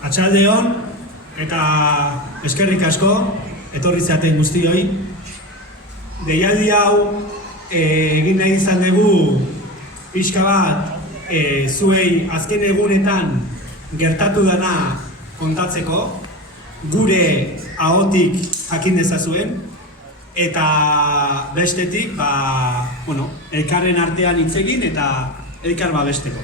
Atxaldeon eta eskerrik asko etorri zaten guztioi. Deialdi hau egin nahi izan dugu pixka bat zuei azken egunetan gertatu dena kontatzeko, gure ahotik jakin dezazuen, eta bestetik elkarren artean hitz egin eta elkar babesteko.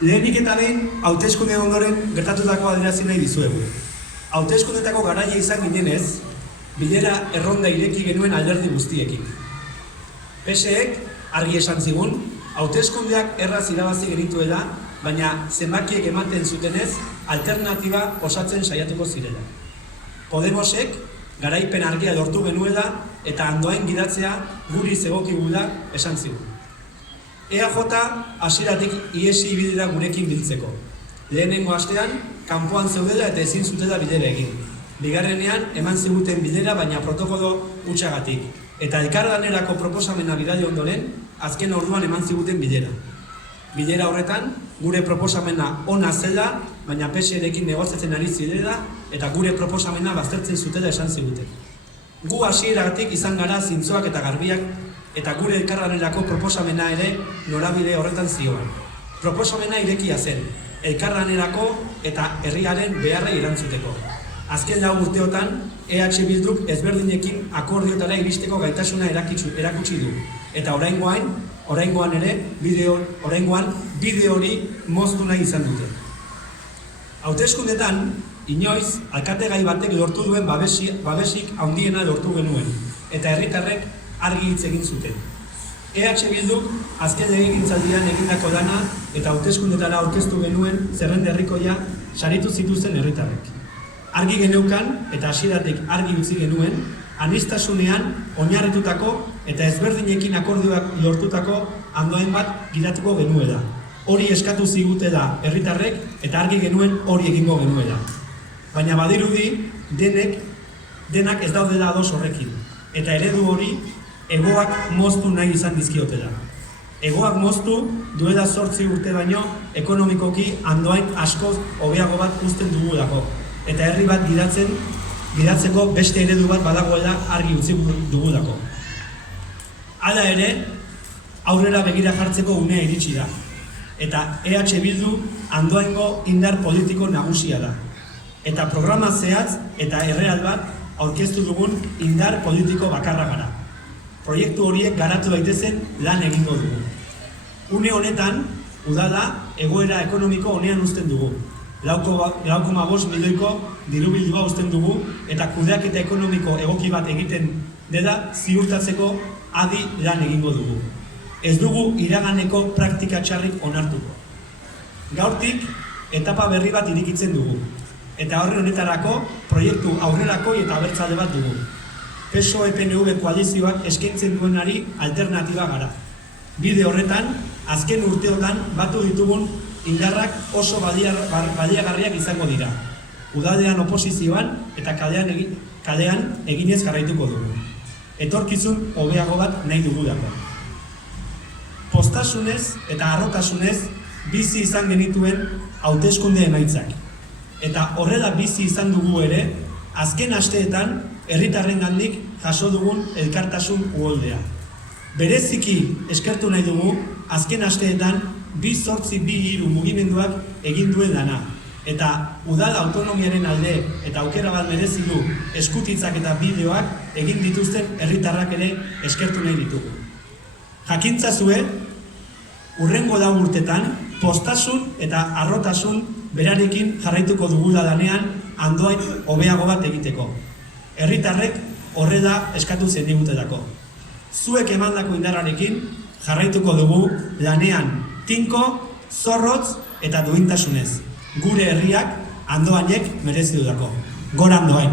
Lehenik eta behin, hauteskunde ondoren gertatutako adierazi nahi dizuegu. Hauteskundetako garaia izan ginenez, bilera erronda ireki genuen alderdi guztiekin. PSek argi esan zigun, hauteskundeak erraz irabazi genituela, baina zenbakiek ematen zutenez, alternatiba osatzen saiatuko zirela. Podemosek garaipen argia lortu genuela eta Andoain gidatzea guri zegokigula esan zigun. EAJ hasieratik ihesi ibili gurekin biltzeko. Lehenengo astean, kanpoan zeudela eta ezin zutela bilera egin. Bigarrenean, eman ziguten bilera baina protokolo hutsagatik. Eta elkarlanerako proposamena bidali ondoren, azken orduan eman ziguten bilera. Bilera horretan, gure proposamena ona zela, baina PSrekin negoziatzen ari zirela eta gure proposamena baztertzen zutela esan ziguten. Gu hasieragatik izan gara zintzoak eta garbiak eta gure elkarlanerako proposamena ere norabide horretan zioan. Proposamena irekia zen, elkarlanerako eta herriaren beharrei erantzuteko. Azken 4 urteotan, EH Bilduk ezberdinekin akordiotara iristeko gaitasuna erakutsi du. Eta oraingoan ere, bideo hori moztu nahi izan dute. Hauteskundetan, inoiz, alkategai batek lortu duen babesik handiena lortu genuen, eta herritarrek argi hitz egin zuten. EH Bilduk azken legegintzaldian egindako dana eta hauteskundetara aurkeztu genuen zerrenda herrikoia saritu zituzten herritarrek. Argi geneukan eta hasieratik argi utzi genuen, aniztasunean oinarritutako eta ezberdinekin akordioak lortutako Andoain bat gidatuko genuela. Hori eskatu zigutela herritarrek eta argi genuen hori egingo genuela. Baina badirudi denak ez daudela ados horrekin, eta eredu hori egoak moztu nahi izan dizkiotela. Egoak moztu duela 8 urte baino ekonomikoki Andoain askoz hobeago bat uzten dugulako, eta herri bat gidatzeko beste eredu bat badagoela argi utzi dugulako. Hala ere, aurrera begira jartzeko unea iritsi da, eta EH Bildu Andoaingo indar politiko nagusia da, eta programa zehatz eta erreal bat aurkeztu dugun indar politiko bakarra gara. Proiektu horiek garatu daitezen lan egingo dugu. Une honetan, udala egoera ekonomiko honean uzten dugu. 4,5 milioiko dirubildua uzten dugu eta kudeaketa ekonomiko egoki bat egiten dela ziurtatzeko adi lan egingo dugu. Ez dugu iraganeko praktika txarrik onartuko. Gaurtik, etapa berri bat irikitzen dugu. Eta horre honetarako, proiektu aurrerakoi eta abertzale bat dugu. PSOE-PNV koalizioak eskaintzen duenari alternatiba gara. Bide horretan, azken urteotan batu ditugun indarrak oso baliagarriak izango dira. Udaldean oposizioan eta kalean eginez jarraituko dugu. Etorkizun hobeago bat nahi dugulako. Postasunez eta harrotasunez bizi izan genituen hauteskunde emaitzak. Eta horrela bizi izan dugu ere, azken asteetan herritarrengandik jaso dugun elkartasun uholdea. Bereziki eskertu nahi dugu, azken asteetan 2-8-2-3 mugimenduak egin duen lana. Eta udal autonomiaren alde eta aukera bat merezi du eskutitzak eta bideoak egin dituzten herritarrak ere eskertu nahi ditugu. Jakintzazue, hurrengo 4 urtetan, postasun eta harrotasun berarekin jarraituko dugula lanean Andoain hobeago bat egiteko. Herritarrek horrela eskatu zenigutelako. Zuek emandako indarrarekin jarraituko dugu lanean tinko, zorrotz eta duintasunez. Gure herriak Andoainek merezi dudako. Gora Andoain!